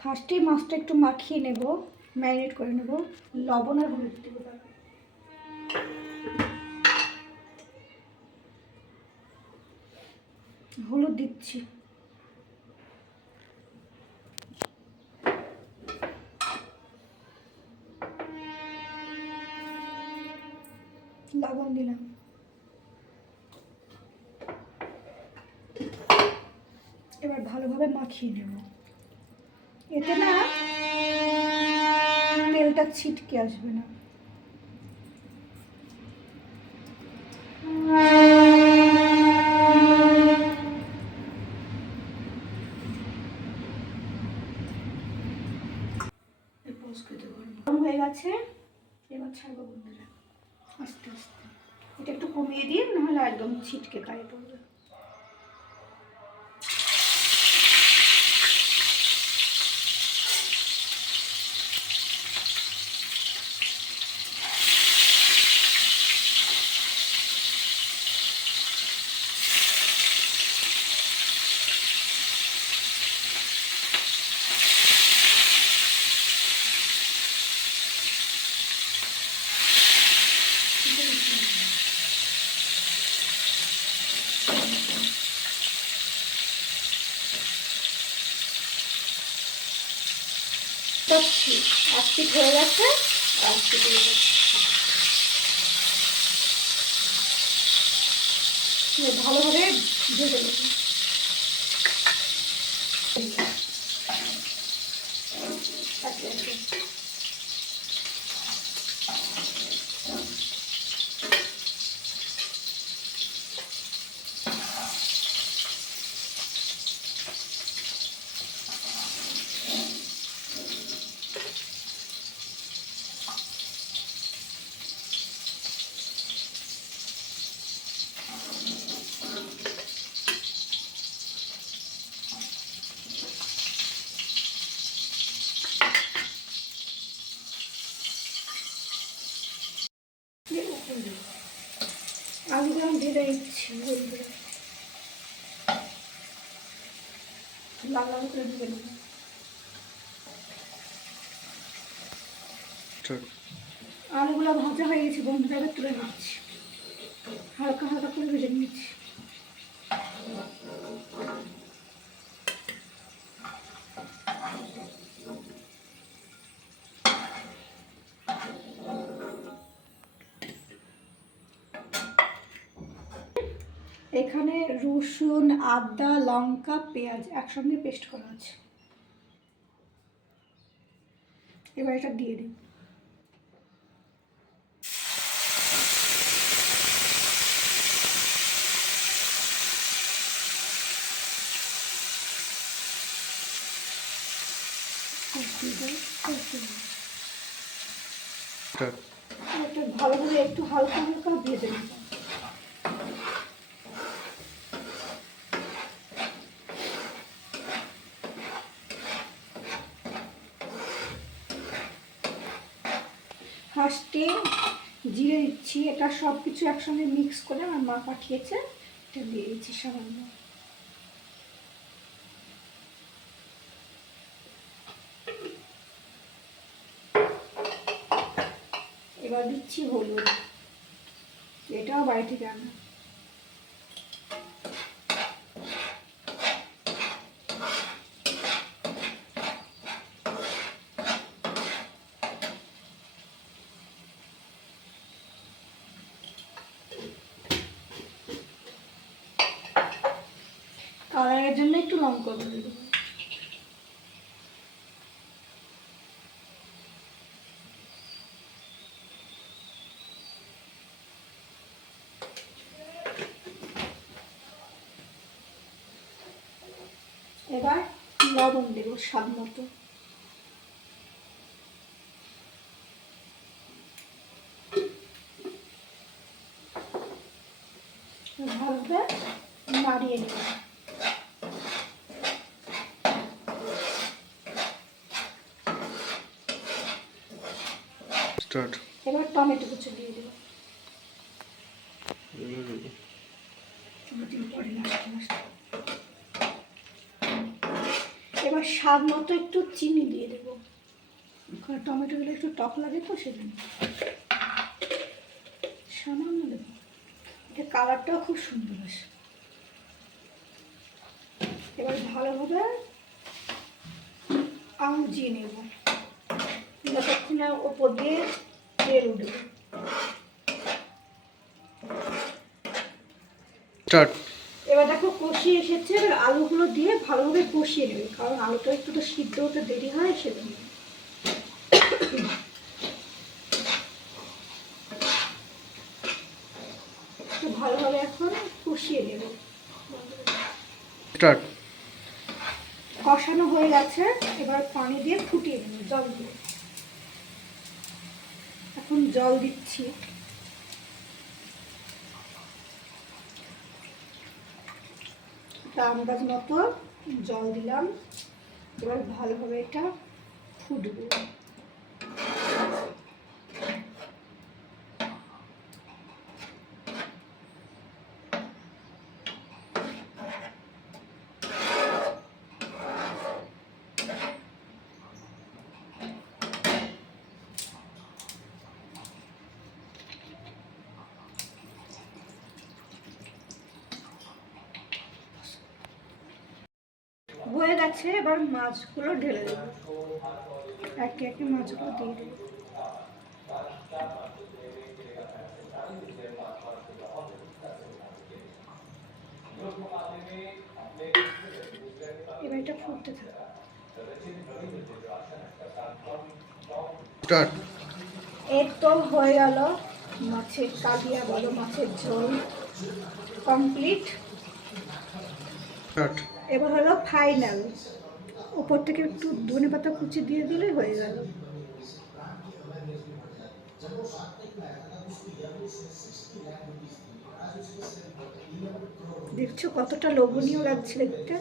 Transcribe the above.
ফার্স্টে মাছটা একটু মাখিয়ে নেব, ম্যারিনেট করে নেব, লবণ আর হলুদ দেব। হলুদ দিচ্ছি, লবণ দিলাম, এবার ভালোভাবে মাখিয়ে নেব। এতে না তেলটা ছিটকে আসবে না। গরম হয়ে গেছে, এবার ছাড়বো বন্ধুরা আস্তে আস্তে। এটা একটু কমিয়ে দিন, নাহলে একদম ছিটকে গায়ে পড়বে। এক পিঠ হয়ে গেছে, এক পিঠ হয়ে গেছে। ভালোভাবে ভেজে নেব। আলুগুলো আমি ভেজে নিচ্ছি, লাল লাল করে ভেজে নেব। আলুগুলো ভাজা হয়ে গেছে বন্ধুরা, এবার তুলে নিচ্ছি, হালকা হালকা করে ভেজে নিচ্ছি। এখানে রসুন, আদা, লঙ্কা, পেঁয়াজ একসঙ্গে পেস্ট করা আছে। এবার এটা দিয়ে দিই। ভালোভাবে একটু হালকা হালকা ভেজে নিব। ফার্স্টে জিরে দিচ্ছি, এটা সব কিছু একসঙ্গে মিক্স করে আমার মা পাঠিয়েছে, এটা দিয়ে দিচ্ছি সামান্য। এবার দিচ্ছি হলুদ, এটাও বাড়ি থেকে আনা। কালারের জন্য একটু লঙ্কা গুঁড়ো দেবো। এবার লবণ দেবো স্বাদ মতো। ভালোভাবে নাড়িয়ে নেব। এবার টমেটো কুচি দিয়ে দেবো। এবার এবার স্বাদ মতো একটু চিনি দিয়ে দেবো, কারণ টমেটোগুলো একটু টক লাগে তো সেজন্য সামান্য দেবো। এটা কালারটাও খুব সুন্দর আসে। এবার ভালোভাবে আমজিয়ে নেব, যতক্ষণে ওপর দিয়ে তেল উঠবে। এবার দেখো কষিয়ে এসেছে, এবার আলুগুলো দিয়ে ভালোভাবে কষিয়ে নেবে, কারণ আলুটা একটু তো সিদ্ধ হতে দেরি হয় সেজন্য। ভালোভাবে এখন কষিয়ে নেব। কষানো হয়ে গেছে, এবার পানি দিয়ে ফুটিয়ে নেব, জল দিয়ে। এখন জল দিচ্ছি, আন্দাজ মতো জল দিলাম। এবার ভালোভাবে এটা ফুটবে। হয়ে গেছে, এবার মাছগুলো ঢেলে দেবো, একে একে মাছগুলো দিয়ে দেবো। এবার এটা ফুটতে থাকবে। এর তো হয়ে গেল মাছের কালিয়া বলো, মাছের ঝোল কমপ্লিট। এবার হলো ফাইনাল, উপর থেকে একটু ধনেপাতা কুচি দিয়ে দিলে হয়ে গেল। দেখছো কতটা লোভনীয় লাগছে দেখতে।